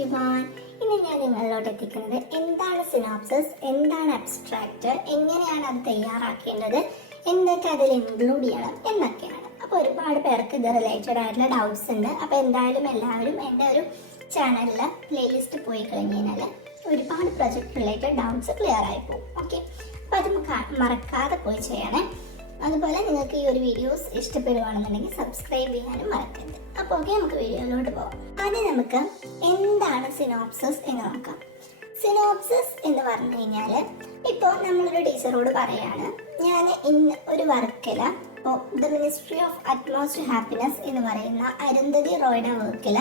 Everyone. ഇന്ന് ഞാൻ നിങ്ങളിലോട്ട് എത്തിക്കുന്നത് എന്താണ് സിനോപ്സിസ്, എന്താണ് അബ്സ്ട്രാക്റ്റ്, എങ്ങനെയാണ് അത് തയ്യാറാക്കേണ്ടത്, എന്തൊക്കെ അതിൽ ഇൻക്ലൂഡ് ചെയ്യണം എന്നൊക്കെയാണ്. അപ്പോൾ ഒരുപാട് പേർക്ക് ഇത് റിലേറ്റഡ് ആയിട്ടുള്ള ഡൗട്ട്സ് ഉണ്ട്. അപ്പോൾ എന്തായാലും എല്ലാവരും എൻ്റെ ഒരു ചാനലിൽ പ്ലേലിസ്റ്റ് പോയി കഴിഞ്ഞാൽ ഒരുപാട് പ്രൊജക്ട് റിലേറ്റഡ് ഡൗട്ട്സ് ക്ലിയർ ആയി പോകും. ഓക്കെ, അപ്പോൾ അത് മറക്കാതെ പോയി ചെയ്യണേ. അതുപോലെ നിങ്ങൾക്ക് ഈ ഒരു വീഡിയോസ് ഇഷ്ടപ്പെടുകയാണെന്നുണ്ടെങ്കിൽ സബ്സ്ക്രൈബ് ചെയ്യാനും മറക്കരുത്. അപ്പോൾ ഓക്കെ, നമുക്ക് വീഡിയോയിലോട്ട് പോകാം. ആദ്യം നമുക്ക് എന്താണ് സിനോപ്സിസ് എന്ന് നോക്കാം. സിനോപ്സിസ് എന്ന് പറഞ്ഞു കഴിഞ്ഞാൽ, ഇപ്പോൾ നമ്മളൊരു ടീച്ചറോട് പറയാണ്, ഞാൻ ഇന്ന് ഒരു വർക്കിൽ, ഇപ്പോൾ the ministry of utmost happiness എന്ന് പറയുന്ന അരുന്ധതി റോയുടെ വർക്കിൽ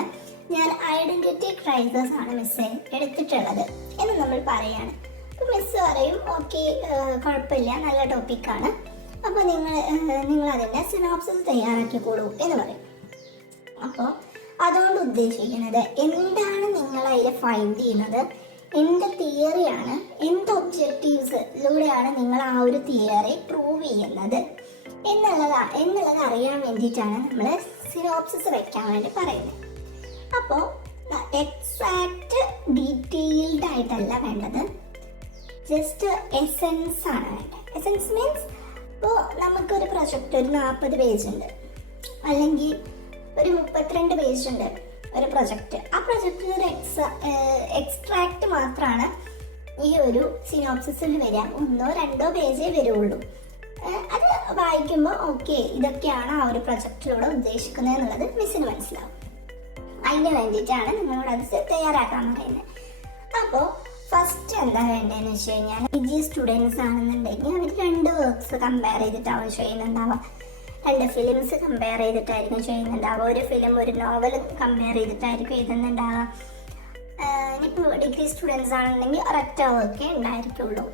ഞാൻ ഐഡന്റിറ്റി ക്രൈസിസ് ആണ് മിസ് എടുത്തിട്ടുള്ളത് എന്ന് നമ്മൾ പറയാണ്. അപ്പോൾ മിസ് പറയും, ഓക്കെ കുഴപ്പമില്ല, നല്ല ടോപ്പിക്കാണ്, അപ്പോൾ നിങ്ങൾ അതിൻ്റെ സിനോപ്സിസ് തയ്യാറാക്കിക്കോളൂ എന്ന് പറയും. അപ്പോൾ അതുകൊണ്ട് ഉദ്ദേശിക്കുന്നത് എന്താണ് നിങ്ങൾ അതിൽ ഫൈൻഡ് ചെയ്യുന്നത്, എന്ത് തിയറിയാണ്, എന്ത് ഒബ്ജക്റ്റീവ്സിലൂടെയാണ് നിങ്ങൾ ആ ഒരു തിയറി പ്രൂവ് ചെയ്യുന്നത് എന്നുള്ളത് അറിയാൻ വേണ്ടിയിട്ടാണ് നമ്മൾ സിനോപ്സിസ് വെക്കാൻ വേണ്ടി പറയുന്നത്. അപ്പോൾ എക്സാക്റ്റ് ഡീറ്റെയിൽഡ് ആയിട്ടല്ല വേണ്ടത്, ജസ്റ്റ് എസെൻസ് ആണ് വേണ്ടത്. എസെൻസ് മീൻസ്, ഇപ്പോൾ നമുക്കൊരു പ്രൊജക്റ്റ് ഒരു 40 പേജ് ഉണ്ട്, അല്ലെങ്കിൽ ഒരു 32 പേജ് ഉണ്ട് ഒരു പ്രൊജക്റ്റ്. ആ പ്രൊജക്റ്റിൽ ഒരു എക്സ്ട്രാക്റ്റ് മാത്രമാണ് ഈ ഒരു സിനോപ്സിസിൽ വരിക. 1-2 പേജേ വരുള്ളൂ. അത് വായിക്കുമ്പോൾ ഓക്കെ, ഇതൊക്കെയാണ് ആ ഒരു പ്രൊജക്റ്റിലൂടെ ഉദ്ദേശിക്കുന്നത് എന്നുള്ളത് മിസ്സിന് മനസ്സിലാവും. അതിന് വേണ്ടിയിട്ടാണ് നിങ്ങളോട് അത് തയ്യാറാക്കാൻ പറയുന്നത്. അപ്പോൾ ഫസ്റ്റ് എന്താ വേണ്ടതെന്ന് വെച്ച് കഴിഞ്ഞാൽ, PG സ്റ്റുഡൻസ് ആണെന്നുണ്ടെങ്കിൽ അവർ 2 വർക്ക്സ് കമ്പയർ ചെയ്തിട്ടാവും ചെയ്യുന്നുണ്ടാവുക, 2 ഫിലിംസ് കമ്പയർ ചെയ്തിട്ടായിരിക്കും ചെയ്യുന്നുണ്ടാവുക, ഒരു ഫിലിം ഒരു നോവൽ കമ്പയർ ചെയ്തിട്ടായിരിക്കും എഴുതുന്നുണ്ടാവുക. ഇനിയിപ്പോൾ ഡിഗ്രി സ്റ്റുഡൻസ് ആണെന്നുണ്ടെങ്കിൽ ഒരൊറ്റ വർക്കേ ഉണ്ടായിരിക്കുള്ളൂ.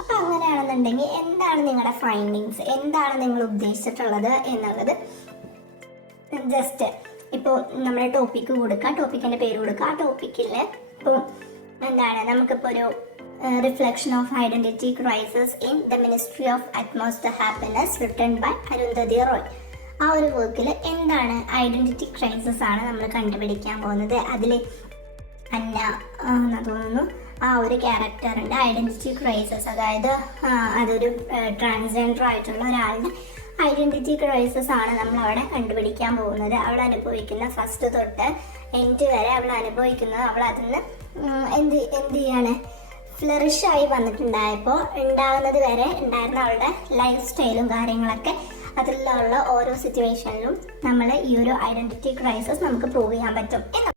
അപ്പോൾ അങ്ങനെയാണെന്നുണ്ടെങ്കിൽ എന്താണ് നിങ്ങളുടെ ഫൈൻഡിങ്സ്, എന്താണ് നിങ്ങൾ ഉദ്ദേശിച്ചിട്ടുള്ളത് എന്നുള്ളത് ജസ്റ്റ് ഇപ്പോൾ നമ്മുടെ ടോപ്പിക്ക് കൊടുക്കുക, ടോപ്പിക്കിൻ്റെ പേര് കൊടുക്കുക. ആ ടോപ്പിക്കിൽ ഇപ്പോൾ എന്താണ്, നമുക്കിപ്പോൾ ഒരു reflection of identity crisis in the ministry of utmost happiness written by Arundhati Roy. ആ ഒരു വർക്കിൽ എന്താണ് ഐഡന്റിറ്റി ക്രൈസിസ് ആണ് നമ്മൾ കണ്ടുപിടിക്കാൻ പോകുന്നത്. അതിൽ അന്ന എന്ന് തോന്നുന്നു ആ ഒരു ക്യാരക്ടർ ഉണ്ട്, ഐഡന്റിറ്റി ക്രൈസിസ്, അതായത് അതൊരു ട്രാൻസ്ജെൻഡർ ആയിട്ടുള്ള ഒരാളുടെ ഐഡന്റിറ്റി ക്രൈസിസ് ആണ് നമ്മൾ അവിടെ കണ്ടുപിടിക്കാൻ പോകുന്നത്. അവൾ അനുഭവിക്കുന്ന ഫസ്റ്റ് തൊട്ട് എൻഡ് വരെ അവൾ അനുഭവിക്കുന്നത്, അവൾ അതിന് എന്ത് ചെയ്യാണ്, ഫ്ലറിഷായി വന്നിട്ടുണ്ടായപ്പോൾ ഉണ്ടാകുന്നത് വരെ ഉണ്ടായിരുന്ന അവളുടെ ലൈഫ് സ്റ്റൈലും കാര്യങ്ങളൊക്കെ, അതിലുള്ള ഓരോ സിറ്റുവേഷനിലും നമ്മൾ ഈ ഒരു ഐഡന്റിറ്റി ക്രൈസിസ് നമുക്ക് പ്രൂവ് ചെയ്യാൻ പറ്റും.